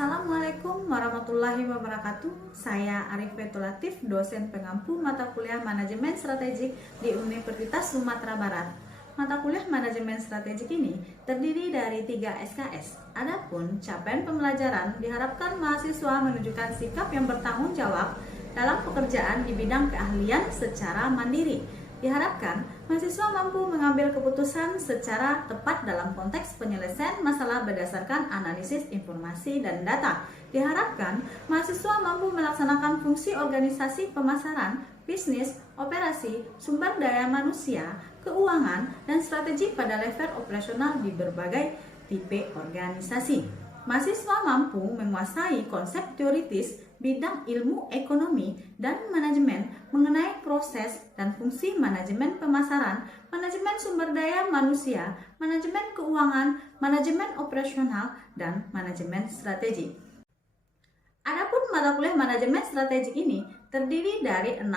Assalamualaikum warahmatullahi wabarakatuh. Saya Arif Betul Latif, dosen pengampu mata kuliah Manajemen Strategik di Universitas Sumatera Barat. Mata kuliah Manajemen Strategik ini terdiri dari 3 SKS. Adapun capaian pembelajaran diharapkan mahasiswa menunjukkan sikap yang bertanggung jawab dalam pekerjaan di bidang keahlian secara mandiri. Diharapkan mahasiswa mampu mengambil keputusan secara tepat dalam konteks penyelesaian masalah berdasarkan analisis informasi dan data. Diharapkan mahasiswa mampu melaksanakan fungsi organisasi pemasaran, bisnis, operasi, sumber daya manusia, keuangan, dan strategi pada level operasional di berbagai tipe organisasi. Mahasiswa mampu menguasai konsep teoritis bidang ilmu ekonomi dan manajemen mengenai proses dan fungsi manajemen pemasaran, manajemen sumber daya manusia, manajemen keuangan, manajemen operasional, dan manajemen strategi. Adapun mata kuliah manajemen strategik ini terdiri dari 16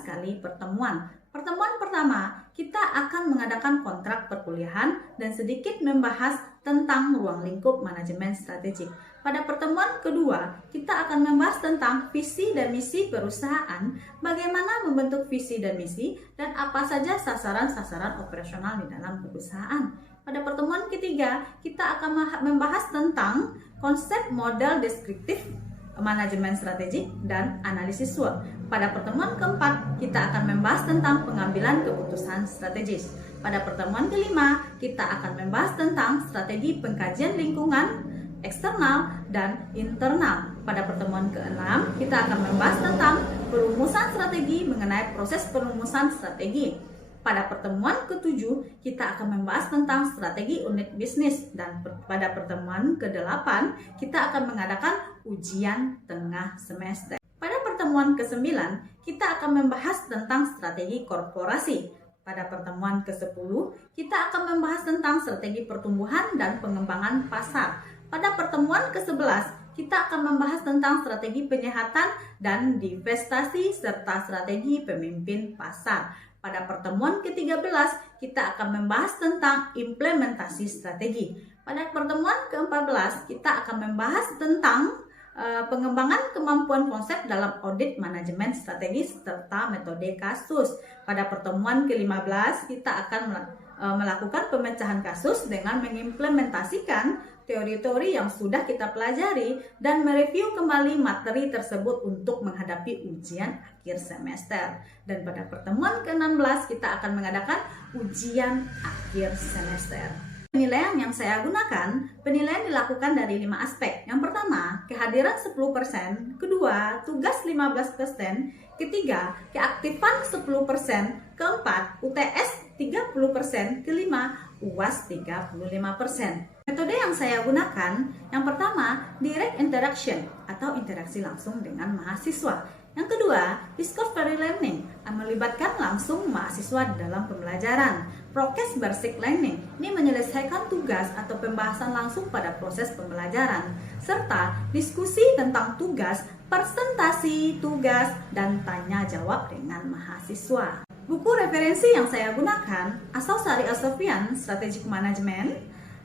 kali pertemuan. Pertemuan pertama, kita akan mengadakan kontrak perkuliahan dan sedikit membahas tentang ruang lingkup manajemen strategik. Pada pertemuan kedua, kita akan membahas tentang visi dan misi perusahaan, bagaimana membentuk visi dan misi, dan apa saja sasaran-sasaran operasional di dalam perusahaan. Pada pertemuan ketiga, kita akan membahas tentang konsep model deskriptif manajemen strategik dan analisis SWOT. Pada pertemuan keempat, kita akan membahas tentang pengambilan keputusan strategis. Pada pertemuan kelima, kita akan membahas tentang strategi pengkajian lingkungan eksternal dan internal. Pada pertemuan keenam, kita akan membahas tentang perumusan strategi mengenai proses perumusan strategi. Pada pertemuan ketujuh, kita akan membahas tentang strategi unit bisnis, dan pada pertemuan ke-8, kita akan mengadakan ujian tengah semester. Pada pertemuan ke-9, kita akan membahas tentang strategi korporasi. Pada pertemuan ke-10, kita akan membahas tentang strategi pertumbuhan dan pengembangan pasar. Pada pertemuan ke-11, kita akan membahas tentang strategi penyehatan dan divestasi serta strategi pemimpin pasar. Pada pertemuan ke-13, kita akan membahas tentang implementasi strategi. Pada pertemuan ke-14, kita akan membahas tentang pengembangan kemampuan konsep dalam audit manajemen strategis serta metode kasus. Pada pertemuan ke-15, kita akan melakukan pemecahan kasus dengan mengimplementasikan teori-teori yang sudah kita pelajari dan mereview kembali materi tersebut untuk menghadapi ujian akhir semester. Dan pada pertemuan ke-16 kita akan mengadakan ujian akhir semester. Penilaian yang saya gunakan, penilaian dilakukan dari 5 aspek. Yang pertama, kehadiran 10%, kedua, tugas 15%, ketiga, keaktifan 10%, keempat, UTS 30%, kelima, UAS 35%. Metode yang saya gunakan, yang pertama, direct interaction atau interaksi langsung dengan mahasiswa. Yang kedua, discovery learning, melibatkan langsung mahasiswa dalam pembelajaran. Proses basic learning, ini menyelesaikan tugas atau pembahasan langsung pada proses pembelajaran. Serta diskusi tentang tugas, presentasi tugas, dan tanya jawab dengan mahasiswa. Buku referensi yang saya gunakan, Assaoussari Al-Sofyan, Strategic Management,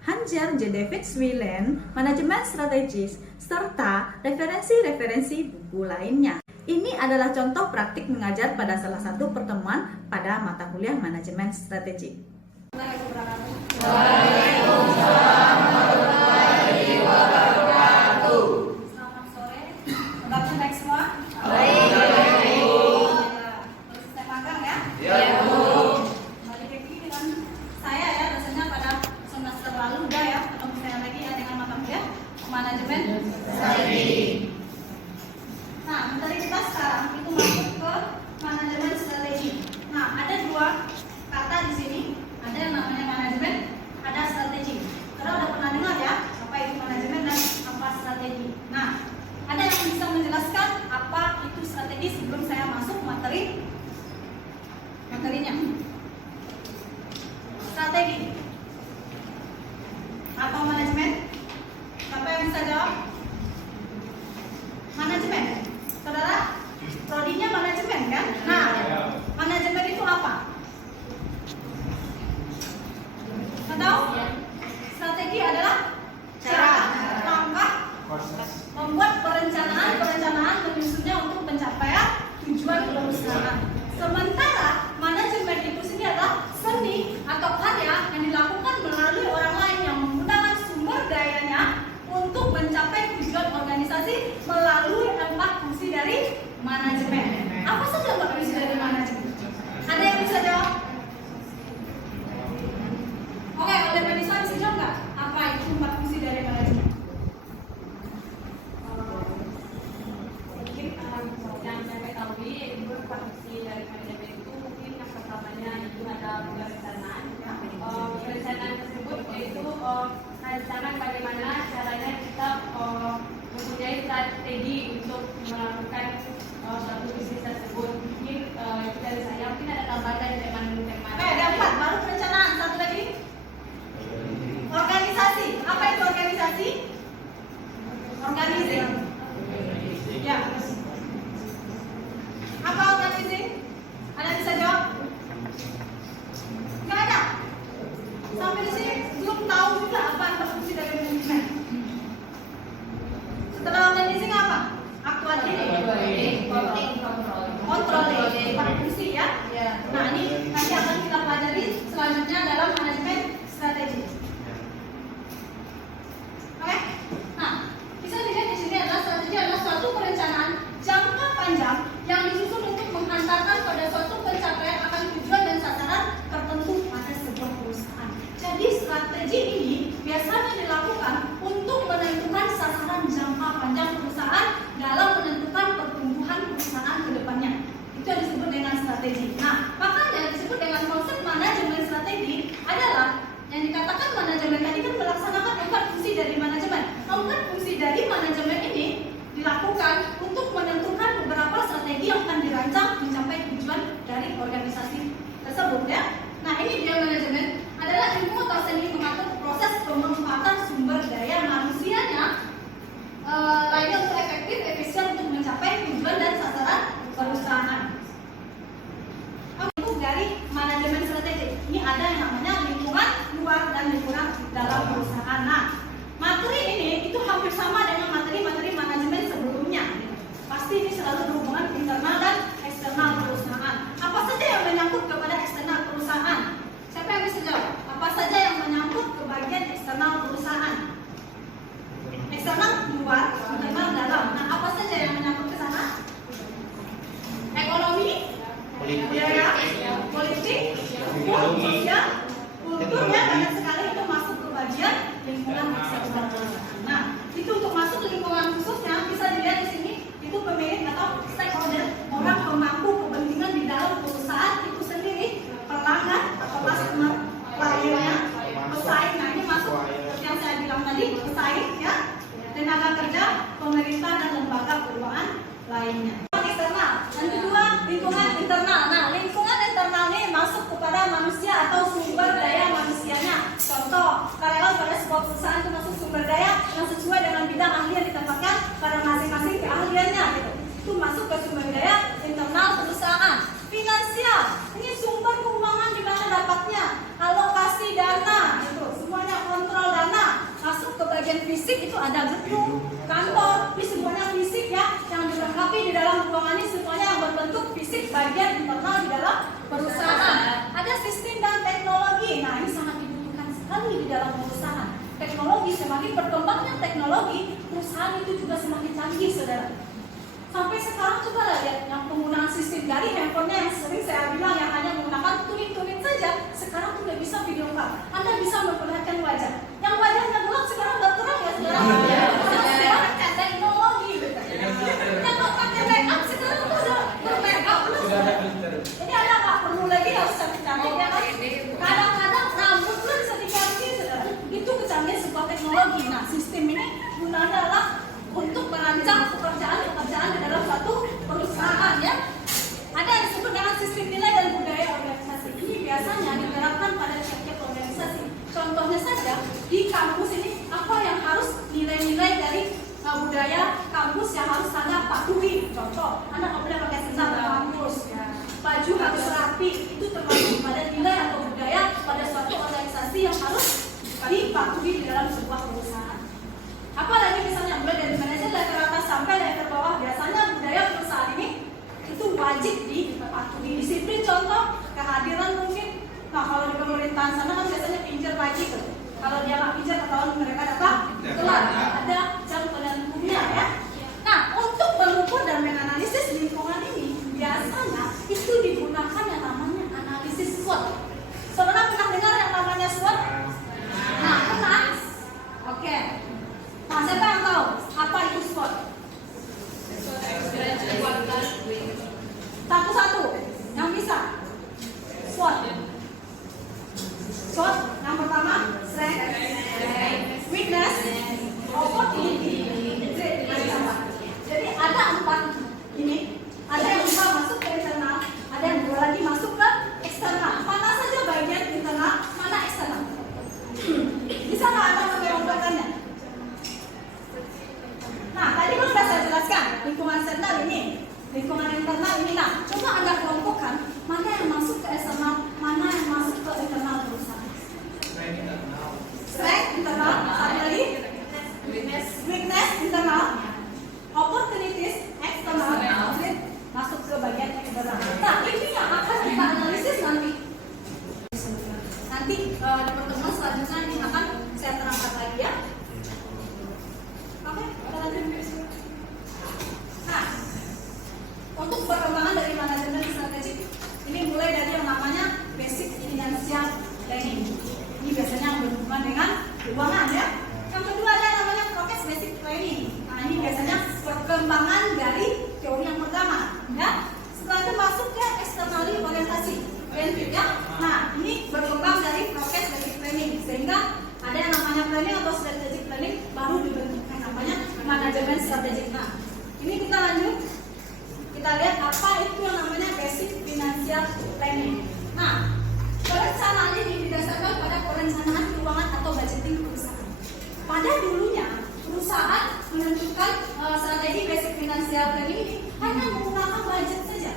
Hanjar J. David Swilen, Manajemen Strategis, serta referensi-referensi buku lainnya. Ini adalah contoh praktik mengajar pada salah satu pertemuan pada mata kuliah Manajemen Strategik. Waalaikumsalam warahmatullahi wabarakatuh. Selamat sore. Bapak baik semua? Baik. Selesai magang ya? Ya, Bu. Balik lagi dengan saya ya, dosennya pada semester lalu udah ya, ketemu saya lagi ya dengan mata kuliah Manajemen Strategi. Nah, materi kita sekarang itu masuk ke manajemen strategi. Nah, ada 2 kata di sini, ada yang namanya manajemen, ada strategi. Karena udah pernah dengar ya, apa itu manajemen dan apa strategi. Nah, ada yang bisa menjelaskan apa itu strategi sebelum saya masuk materinya. Strategi atau manajemen? Siapa yang bisa jawab? Manajemen. Saudara, prodinya manajemen kan? Nah, manajemen itu apa? Atau strategi adalah cara, langkah, organisasi melalui 4 fungsi dari manajemen. Apa saja 4 fungsi dari manajemen? Ada yang bisa jawab? Oke, oleh Penisa bisa jawab nggak? Apa itu 4 fungsi dari manajemen? Mungkin yang saya ketahui itu fungsi dari manajemen itu mungkin yang pertamanya itu ada perencanaan. Perencanaan tersebut yaitu rancangan bagaimana caranya kita mempunyai strategi untuk melakukan suatu bisnis tersebut. Mungkin dari saya mungkin ada tambahan dari teman-teman. Oke, ada 4. Baru perencanaan. Satu lagi. Organisasi. Apa itu organisasi? Organisasi. Ya. Apa organisasi? Ada yang bisa jawab? Nggak ada. Sampai di sini belum tahu juga apa fungsi dari manajemen. Setelah organisasi apa? Actuating, controlling, 4 fungsi ya. Nah, ini nanti akan kita pelajari selanjutnya dalam manajemen strategi. Oke? Nah, bisa dilihat di sini adalah strategi adalah suatu perencanaan jangka panjang yang disusun untuk menghantarkan pada suatu pencapaian akan tujuan dan sasaran tertentu pada sebuah perusahaan. Jadi strategi ini biasanya dilakukan untuk menentukan sasaran jangka panjang perusahaan dalam menentukan pertumbuhan perusahaan ke depannya. Itu yang disebut dengan strategi. Nah, makanya disebut dengan konsep manajemen strategi adalah yang dikatakan manajemen tadi kan melaksanakan 4 fungsi dari manajemen. 4 fungsi dari manajemen ini dilakukan untuk menentukan beberapa strategi yang akan dirancang mencapai tujuan dari organisasi tersebut ya. Nah, ini dia manajemen adalah ilmu atau seni mengatur proses pemanfaatan sumber daya manusianya lainnya untuk efektif, efisien untuk mencapai tujuan dan sasaran perusahaan. Untuk dari manajemen strategi ini ada yang namanya lingkungan luar dan lingkungan dalam perusahaan. Nah, materi ini itu hampir sama dengan materi-materi manajemen sebelumnya. Pasti ini selalu berhubungan internal dan eksternal perusahaan. Apa saja yang menyangkut kepada eksternal perusahaan? Siapa yang bisa jawab? Apa saja yang menyangkut ke bagian eksternal perusahaan? Eksternal luar, internal dalam. Nah, apa saja yang menyangkut ke sana? Ekonomi, budaya, politik, hukum, sosial, kulturnya banyak sekali itu masuk ke bagian lingkungan eksternal perusahaan. Nah, itu untuk masuk lingkungan khususnya bisa dilihat di sini itu pemilik atau stakeholder, orang pemangku kepentingan di dalam perusahaan itu sendiri, pelanggan atau customer, kliennya, pesaing. Nah, ini masuk yang saya bilang tadi, pesaing ya, tenaga kerja, pemerintah dan lembaga keuangan lainnya. Eksternal. Yang kedua, lingkungan internal. Nah, lingkungan internal ini masuk kepada manusia atau sumber daya manusianya. Contoh, karyawan pada sebuah perusahaan itu masuk sumber daya yang sesuai dengan bidang ahli yang ditempatkan pada masing-masing keahliannya gitu. Itu masuk ke sumber daya internal perusahaan. Finansial. Ini sumber keuangan di mana dapatnya, alokasi dana gitu. Semuanya kontrol dana. Masuk ke bagian fisik itu ada gedung, kantor, ini semuanya fisik ya, yang dilengkapi di dalam ruangan ini semuanya yang berbentuk fisik bagian internal di dalam perusahaan. Ada sistem dan teknologi. Nah, ini sangat dibutuhkan sekali di dalam perusahaan. Teknologi, semakin berkembangnya teknologi, perusahaan itu juga semakin canggih, saudara. Sampai sekarang coba lihat yang penggunaan sistem dari handphonenya yang sering saya bilang yang hanya menggunakan tuning saja, sekarang sudah bisa video call. Anda bisa memperlihatkan wajah. Yang wajahnya gelap sekarang udah terang ya, saudara. Sekarang teknologi. Yang nggak pakai make up sekarang tuh udah ber-make up. Jadi Anda nggak perlu lagi harus cantik-cantik ya kan? Kadang-kadang rambut pun bisa diganti, saudara. Itu kecanggihan sebuah teknologi. Nah, sistem ini gunanya adalah untuk merancang pekerjaan di dalam suatu perusahaan ya. Ada yang disebut dengan sistem nilai dan budaya organisasi. Ini biasanya diterapkan pada tiap-tiap organisasi. Contohnya saja di kampus ini apa yang harus nilai-nilai dari budaya kampus yang harus Anda patuhi. Contoh, Anda nggak boleh pakai sendal ke kampus. Baju harus rapi. Itu termasuk pada nilai atau budaya pada suatu organisasi yang harus dipatuhi di dalam sebuah perusahaan. Apalagi misalnya mulai dari manajer level atas sampai level bawah, biasanya budaya perusahaan ini itu wajib dipatuhi. Disiplin contoh kehadiran mungkin. Nah, kalau di pemerintahan sana kan biasanya pinjir pagi tuh. Kalau dia nggak pinjir ketahuan mereka datang telat. Ada jam penentunya ya. ini, lingkungan internal ini. Nah, coba Anda kelompokkan mana yang masuk ke eksternal, mana yang masuk ke internal perusahaan. Strength internal, satu lagi weakness internal, opportunities eksternal, konflik masuk ke bagian eksternal. Nah, ini yang akan kita analisis nanti. Nanti di pertemuan selanjutnya ini akan saya terangkan lagi ya. Oke, kita lanjut. Nah, untuk perkembangan dari manajemen strategik ini mulai dari yang namanya basic financial planning. Ini biasanya yang berhubungan dengan keuangan ya. Yang kedua ada yang namanya proses basic planning. Nah, ini biasanya perkembangan dari teori yang pertama ya. Setelah itu masuk ke externally orientasi ya. Nah, ini berkembang dari proses basic planning sehingga ada yang namanya planning atau strategic planning baru dibentuk yang namanya manajemen strategik. Nah, ini kita lanjut. Kita lihat apa itu yang namanya basic financial planning. Nah, perencanaan ini didasarkan pada perencanaan keuangan atau budgeting perusahaan. Pada dulunya, perusahaan menentukan strategi basic financial planning ini hanya menggunakan budget saja.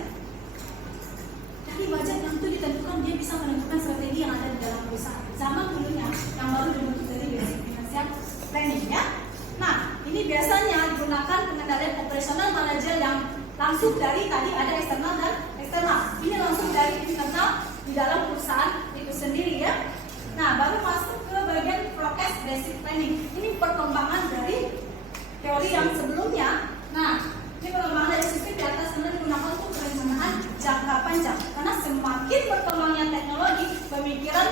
Dari budget yang itu ditentukan, dia bisa menentukan strategi yang ada di dalam perusahaan. Zaman dulunya, yang baru dibentuk dari basic financial planning ya. Nah, ini biasanya digunakan pengendalian operasional manajer yang langsung dari tadi ada eksternal dan eksternal. Ini langsung dari internal di dalam perusahaan itu sendiri ya. Nah, baru masuk ke bagian proses basic planning. Ini perkembangan dari teori yang sebelumnya. Nah, ini perkembangan dari sistem di atas sebenarnya digunakan untuk perencanaan jangka panjang. Karena semakin berkembangnya teknologi, pemikiran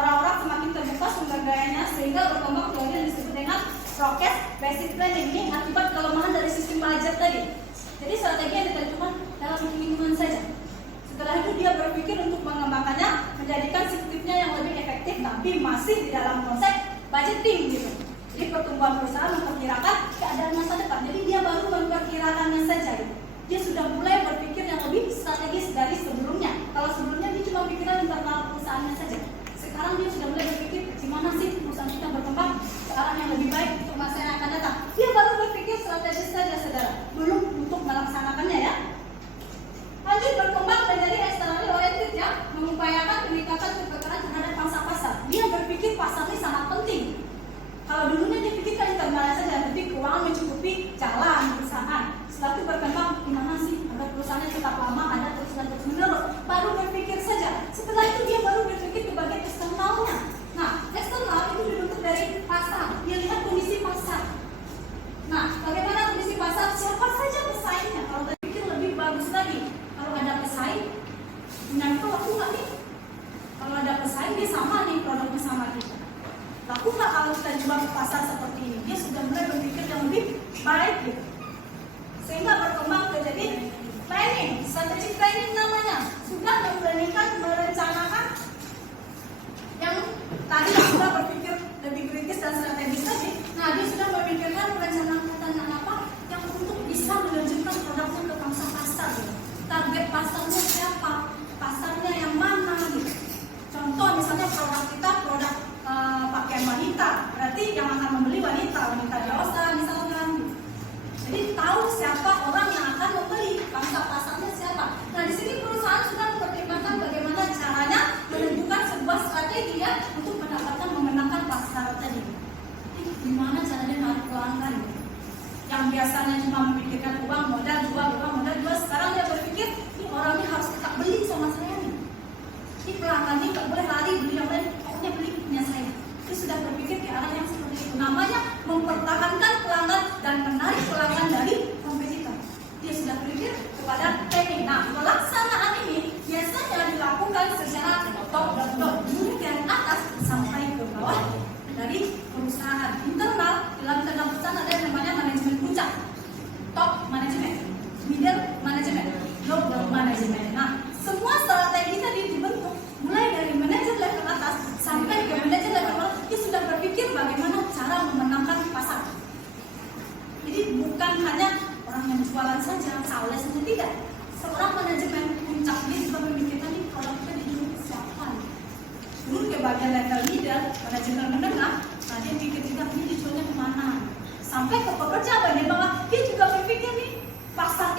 orang-orang semakin terbuka sumber dayanya sehingga berkembang teori yang disebut dengan proses basic planning. Ini akibat kelemahan dari sistem budget tadi. Jadi strategi yang ditentukan dalam hitungan saja. Setelah itu dia berpikir untuk mengembangkannya, menjadikan sistemnya yang lebih efektif, tapi masih di dalam konsep budgeting gitu. Jadi pertumbuhan perusahaan memperkirakan keadaan masa depan. Jadi dia baru memperkirakannya saja. Dia sudah mulai berpikir yang lebih strategis dari sebelumnya. Kalau sebelumnya dia cuma pikiran internal perusahaannya saja. Sekarang dia sudah mulai berpikir gimana sih perusahaan kita berkembang ke arah yang lebih baik untuk masa yang akan datang. Dia baru berpikir strategis saja saudara, belum untuk melaksanakannya ya. Lanjut berkembang menjadi externally oriented ya, mengupayakan peningkatan kepekaan terhadap pangsa pasar. Dia berpikir pasar ini sangat penting. Kalau dulunya dia pikirkan internal saja, tapi keuangan mencukupi jalan perusahaan. Setelah itu berkembang gimana sih agar perusahaannya tetap lama ada terus dan terus menerus. Baru berpikir saja. Setelah itu dia baru berpikir ke bagian eksternalnya. Nah, eksternal itu dibentuk dari pasar. Dia lihat kondisi pasar. Nah, bagaimana kondisi pasar? Siapa saja pesaingnya? Kalau berpikir lebih bagus lagi. Kalau ada pesaing, menyangkut laku nggak nih? Kalau ada pesaing, dia sama nih produknya sama kita. Laku nggak kalau kita jual ke pasar seperti ini? Dia sudah mulai berpikir yang lebih baik gitu. Sehingga berkembang menjadi planning, strategic planning namanya. Sudah memplanningkan, merencanakan yang tadi sudah berpikir lebih kritis dan strategis tadi. Nah, dia sudah memikirkan perencanaan apa yang untuk bisa melanjutkan produknya ke pangsa pasar gitu. Target pasarnya siapa, pasarnya yang mana gitu. Contoh misalnya produk kita produk pakaian wanita, berarti yang akan membeli wanita dewasa misalkan. Jadi tahu siapa orang yang akan membeli, pangsa pasarnya siapa. Nah, di sini perusahaan sudah mempertimbangkan bagaimana caranya menentukan sebuah strategi ya untuk mendapatkan memenangkan pasar tadi. Gimana caranya menarik pelanggan? Yang biasanya cuma memikirkan uang modal jual, sekarang dia berpikir ini orangnya harus tetap beli sama saya nih. Ini pelanggan ini nggak boleh lari beli yang lain, pokoknya beli punya saya. Dia sudah berpikir ke arah yang seperti itu. Namanya mempertahankan pelanggan dan menarik pelanggan dari kompetitor. Dia sudah berpikir kepada planning. Nah, pelaksanaan ini biasanya dilakukan secara top dan top, mulai dari atas sampai ke bawah dari perusahaan. Internal dalam tanda perusahaan ada yang namanya manajemen puncak, top manajemen, middle manajemen, lower manajemen. Nah, semua strategi tadi dibentuk mulai dari manajer level atas sampai ke manajer level bawah. Dia sudah berpikir bagaimana cara memenangkan pasar. Jadi bukan hanya orang yang jualan saja, sales saja, tidak. Seorang manajemen puncak dia juga memikirkan ini produk kita dijual ke siapa. Turun ke bagian level middle, manajemen menengah, nah dia pikir juga ini dijualnya kemana. Sampai ke pekerja bagian bawah, dia juga berpikir nih pasar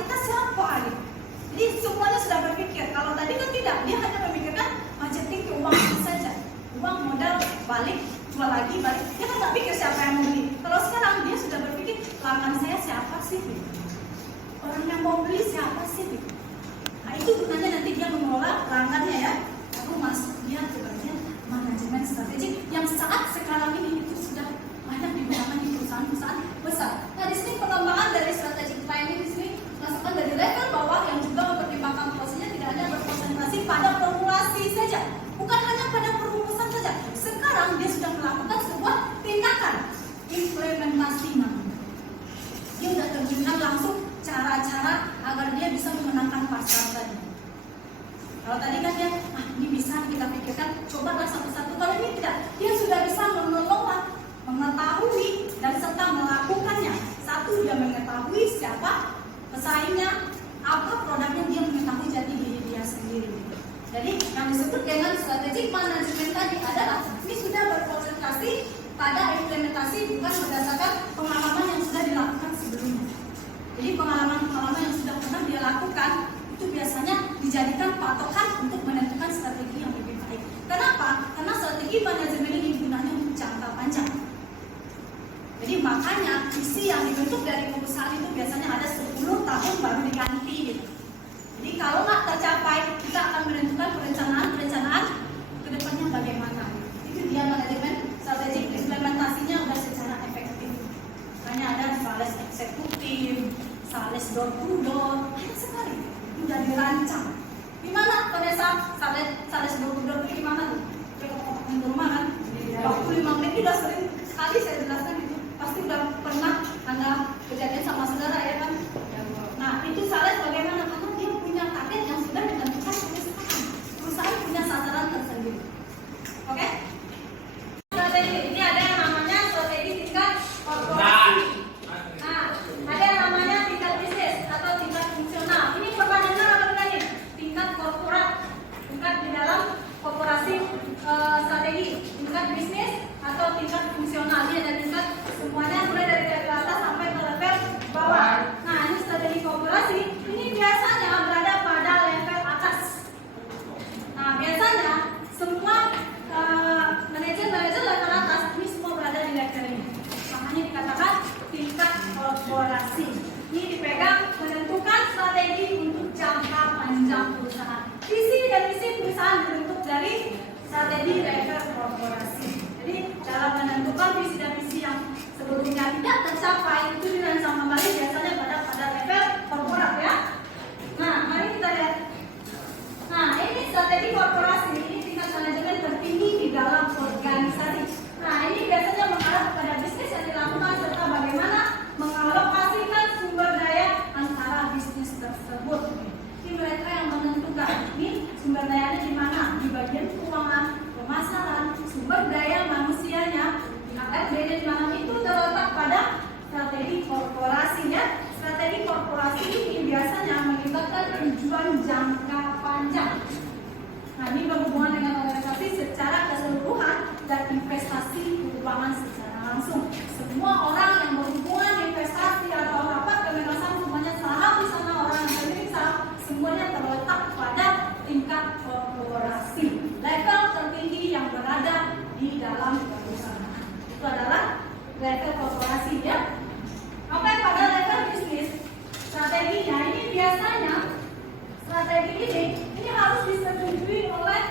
sih? Orang yang mau beli siapa sih? Nah itu gunanya nanti dia mengelola pelanggannya ya. Lalu masuk dia ke bagian manajemen strategik yang saat sekarang ini itu sudah banyak digunakan di perusahaan-perusahaan besar. Nah di sini pengembangan dari strategic planning di sini masukkan dari level bawah yang juga mempertimbangkan prosesnya tidak hanya berkonsentrasi pada formulasi saja, bukan hanya pada perumusan saja. Sekarang dia sudah melakukan sebuah tindakan implementasi namanya. Dia sudah terjunkan langsung cara-cara agar dia bisa memenangkan pasar tadi. Kalau tadi kan dia, ini bisa kita pikirkan, cobalah satu-satu. Kalau ini tidak, dia sudah bisa mengelola, mengetahui dan serta melakukannya. Satu, dia mengetahui siapa pesaingnya, apa produknya, dia mengetahui jati diri dia sendiri. Jadi yang disebut dengan strategic management tadi adalah ini sudah berkonsentrasi pada implementasi bukan berdasarkan pengalaman yang sudah dilakukan sebelumnya. Jadi pengalaman-pengalaman yang sudah pernah dia lakukan itu biasanya dijadikan patokan untuk menentukan strategi yang lebih baik. Kenapa? Karena strategi manajemen ini gunanya untuk jangka panjang. Jadi makanya visi yang dibentuk dari perusahaan itu biasanya ada 10 tahun baru diganti gitu. Jadi kalau nggak tercapai, kita akan menentukan perencanaan ke depannya bagaimana. Itu dia manajemen strategik, implementasinya sudah secara efektif. Makanya ada sales eksekutif, sales door to door, banyak sekali. Sudah dirancang. Di mana Vanessa sales door to door itu di mana tuh? Coba di rumah kan? Waktu 5 menit sudah sering sekali saya jelaskan itu. Pasti udah pernah Anda kejadian sama saudara ya kan? Nah itu sales bagaimana? Karena dia punya target yang sudah ditentukan perusahaan. Perusahaan punya sasaran tersendiri. Oke? Strategi ini ada yang namanya strategi tingkat korporasi. Nah, ada yang namanya tingkat bisnis atau tingkat fungsional. Ini perpanjangan apa nih? Tingkat korporat, tingkat di dalam korporasi strategi, tingkat bisnis atau tingkat fungsional. Ini ada tingkat semuanya mulai dari level atas sampai ke level bawah. Nah, ini strategi korporasi. Ini biasanya berada pada level atas. Nah, biasanya semua manajer level atas ini semua berada di level ini. Makanya dikatakan tingkat korporasi. Ini dipegang menentukan strategi untuk jangka panjang perusahaan. Visi dan misi perusahaan dibentuk dari strategi level korporasi. Jadi dalam menentukan visi dan misi yang sebelumnya tidak tercapai itu dirancang kembali biasanya pada level korporat ya. Nah, mari kita lihat. Nah, ini strategi korporasi, ini tingkat manajemen tertinggi di dalam organisasi. Nah, ini biasanya mengarah kepada bisnis yang dilakukan serta bagaimana mengalokasikan sumber daya antara bisnis tersebut. Ini mereka yang menentukan ini sumber dayanya di mana, di bagian keuangan, pemasaran, sumber daya manusianya, APBD di mana itu terletak pada strategi korporasi ya. Strategi korporasi ini biasanya melibatkan tujuan jangka panjang. Nah, ini berhubungan dengan organisasi secara keseluruhan dan investasi keuangan secara langsung. Semua orang yang berhubungan investasi atau rapat kebebasan semuanya saham di sana, orang yang pemilik saham semuanya terletak pada tingkat korporasi. Level tertinggi yang berada di dalam perusahaan itu adalah level korporasi ya. Oke, pada level bisnis strateginya ini biasanya strategi ini harus disetujui oleh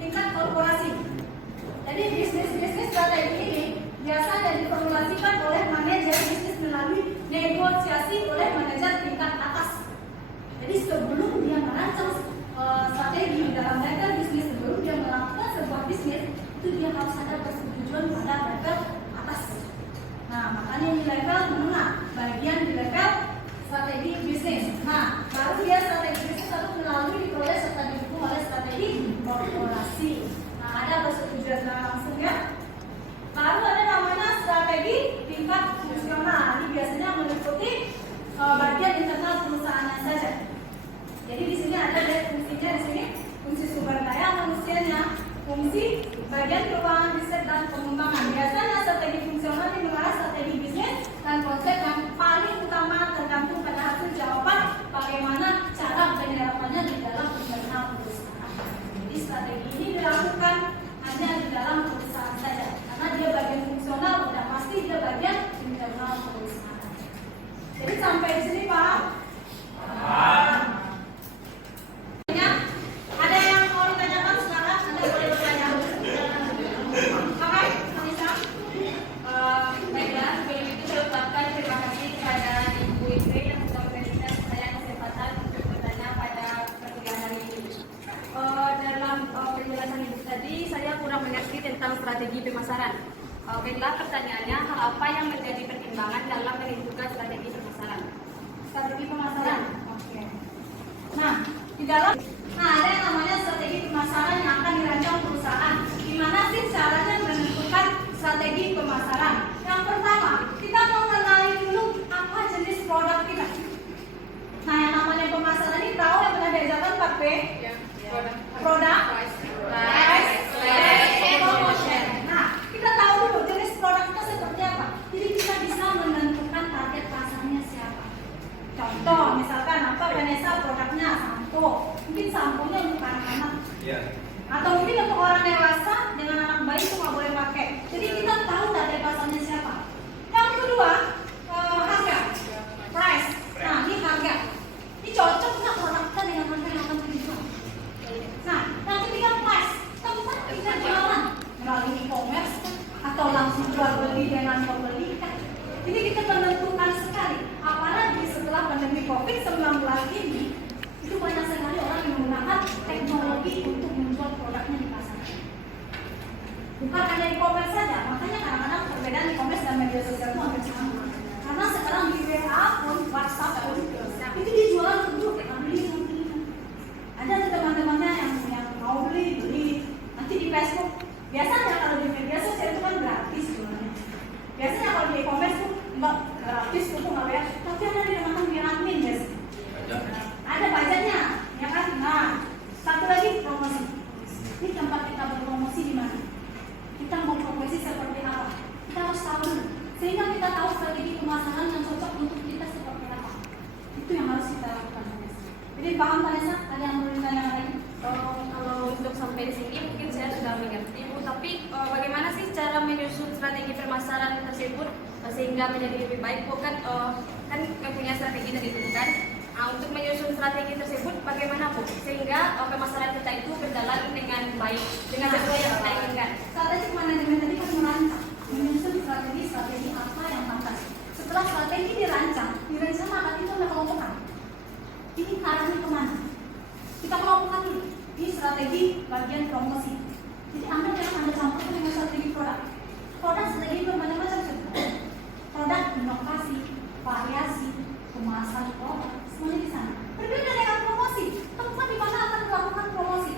tingkat korporasi. Jadi bisnis strategi ini biasanya diformulasikan oleh manajer bisnis melalui negosiasi oleh manajer tingkat atas. Jadi sebelum dia merancang strategi dalam level bisnis, sebelum dia melakukan sebuah bisnis, itu dia harus ada persetujuan pada level atas. Nah, makanya ini level menengah, bagian di level strategi bisnis. Nah, baru dia strategi bisnis harus melalui diproses serta didukung oleh strategi korporasi. Nah, ada persetujuan langsung ya. Baru ada namanya strategi tingkat fungsional. Ini biasanya meliputi bagian internal perusahaannya saja. Jadi di sini ada fungsinya di sini, fungsi sumber daya manusianya, fungsi bagian keuangan riset dan pengembangan. Biasanya strategi fungsional ini mengarah strategi bisnis dan konsep yang paling utama tergantung pada hasil jawaban bagaimana cara penyerapannya di dalam internal perusahaan. Jadi strategi ini dilakukan hanya di dalam perusahaan saja, karena dia bagian fungsional, sudah pasti dia bagian internal perusahaan. Jadi sampai di sini paham? Ada yang mau ditanyakan sekarang? Anda boleh bertanya. Oke, Anissa. Baiklah, sebelum itu saya ucapkan terima kasih kepada Ibu Ipe yang sudah memberikan saya kesempatan untuk bertanya pada perkuliahan hari ini. Dalam penjelasan Ibu tadi, saya kurang mengerti tentang strategi pemasaran. Baiklah, pertanyaannya, hal apa yang menjadi pertimbangan dalam menentukan strategi pemasaran? Strategi pemasaran. Oke. Nah, di dalam ada yang namanya strategi pemasaran yang akan dirancang perusahaan. Gimana sih caranya menentukan strategi pemasaran? Yang pertama, kita mau kenali dulu apa jenis produk kita. Nah, yang namanya pemasaran ini tahu yang pernah diajarkan 4P? Produk, price, promotion. Nah, kita tahu dulu jenis produk kita seperti apa. Jadi kita bisa menentukan target pasarnya siapa. Contoh, misalkan apa Vanessa produknya sampo. Mungkin samponya untuk anak-anak. Atau mungkin untuk orang dewasa dengan anak bayi itu nggak boleh pakai. Jadi kita tahu target pasarnya siapa. Yang kedua, harga, price. Nah, ini harga. Ini cocok nggak produk kita dengan harga yang akan dijual. Nah, yang ketiga price. Tempat kita jualan melalui e-commerce atau langsung jual beli dengan pembeli. Jadi kita menentukan sekali. Apalagi setelah pandemi COVID-19 ini, itu banyak sekali orang yang menggunakan teknologi untuk menjual produknya di pasar. Bukan hanya e-commerce saja, makanya kadang-kadang perbedaan e-commerce dan media sosial itu hampir sama. Karena sekarang di WA pun, WhatsApp pun, itu dijual untuk beli. Ada teman-temannya yang mau beli. Nanti di Facebook, biasanya kalau di media sosial itu kan gratis jualnya. Biasanya kalau di e-commerce tuh enggak gratis, itu nggak bayar, tapi ada dinamakan biar admin guys. Ada pajaknya, ya kan? Nah, satu lagi promosi. Ini tempat kita berpromosi di mana? Kita mau promosi seperti apa? Kita harus tahu dulu. Sehingga kita tahu strategi pemasaran yang cocok untuk kita seperti apa. Itu yang harus kita lakukan. Jadi paham Vanessa? Ada yang mau ditanyakan lagi? Kalau untuk sampai di sini mungkin saya sudah mengerti, Bu. Tapi bagaimana sih cara menyusun strategi pemasaran tersebut sehingga menjadi lebih baik? Bu, kan punya strategi dan ditentukan. Untuk menyusun strategi tersebut bagaimana, Bu? Sehingga pemasaran kita itu berjalan dengan baik, dengan sesuai yang kita inginkan. Strategi manajemen tadi kan merancang, menyusun strategi apa yang pantas. Setelah strategi dirancang akan itu ada kelompokan. Ini arahnya kemana? Kita kelompokkan dulu. Ini strategi bagian promosi. Jadi Anda jangan Anda campurkan dengan strategi produk. Produk strategi bermacam-macam sebetulnya. Produk inovasi, variasi, kemasan produk, semuanya di sana. Berbeda dengan promosi. Tempat di mana akan melakukan promosi.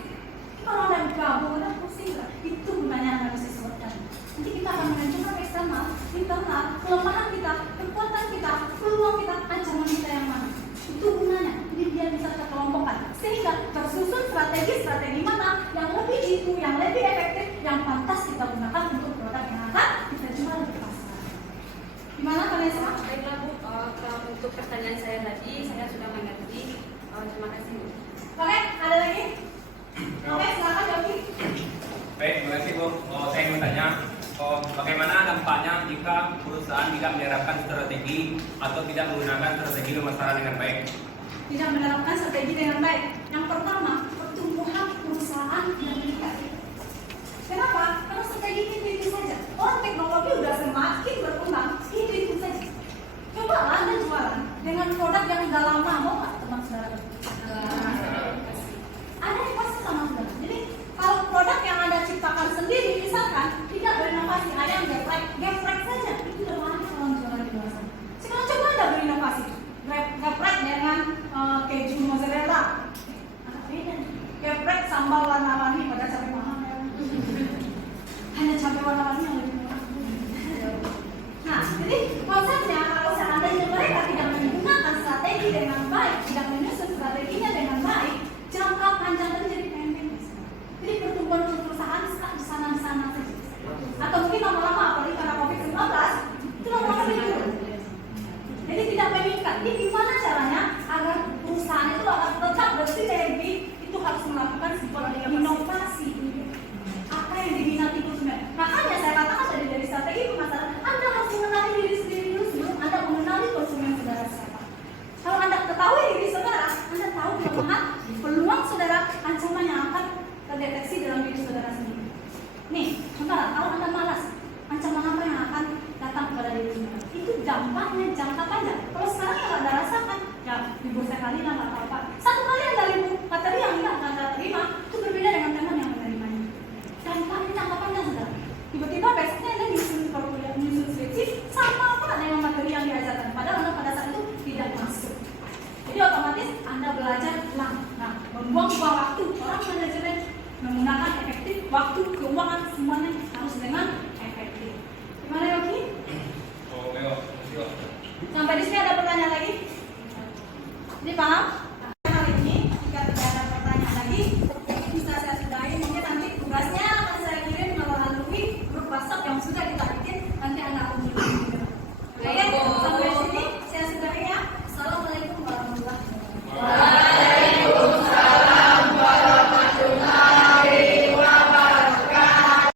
Kalau Anda gabung, Anda pusing lah. Itu gunanya Anda mesti sebutkan. Nanti kita akan menentukan eksternal, internal, kelemahan kita, kekuatan kita, peluang kita, ancaman kita yang mana. Itu gunanya. Jadi dia bisa terkelompokkan. Sehingga tersusun strategi mana yang lebih jitu, yang lebih efektif, yang pantas kita gunakan untuk produk yang akan kita jual di pasar. Gimana Vanessa? Baiklah, Bu. Untuk pertanyaan saya tadi saya sudah mengerti. Terima kasih, Bu. Oke, ada lagi? Oke, silakan Yogi. Baik, terima kasih Bu. Saya ingin bertanya, bagaimana dampaknya jika perusahaan tidak menerapkan strategi atau tidak menggunakan strategi pemasaran dengan baik? Tidak menerapkan strategi dengan baik. Yang pertama, pertumbuhan perusahaan yang meningkat. Kenapa? Karena strategi itu saja. Orang teknologi udah semakin berkembang, itu saja. Coba Anda jualan dengan produk yang udah lama, mau nggak teman saudara? Ada yang pasti sama saudara. Jadi kalau produk yang Anda ciptakan sendiri, misalkan tidak berinovasi, ada yang geprek saja, itu udah banyak orang jualan di luar sana. Sekarang coba Anda berinovasi, geprek dengan keju mozzarella. Beda. Geprek sambal warna-warni pada cabai mahal. Hanya cabai warna-warni yang lebih murah. Nah, dampaknya jangka panjang. Kalau sekarang kalau Anda rasakan, ya libur sekali lah nggak apa-apa. Satu kali Anda libur materi yang tidak Anda terima itu berbeda dengan teman yang menerimanya. Dampaknya jangka panjang sudah. Tiba-tiba besoknya Anda nyusun perkuliahan, nyusun skripsi sama apa dengan materi yang diajarkan. Padahal Anda pada saat itu tidak masuk. Jadi otomatis Anda belajar ulang. Nah, membuang-buang waktu. Orang manajemen menggunakan efektif waktu, keuangan semuanya harus dengan efektif. Gimana Yogi? Oh, Beo, Sampai di sini ada pertanyaan lagi? Ini paham?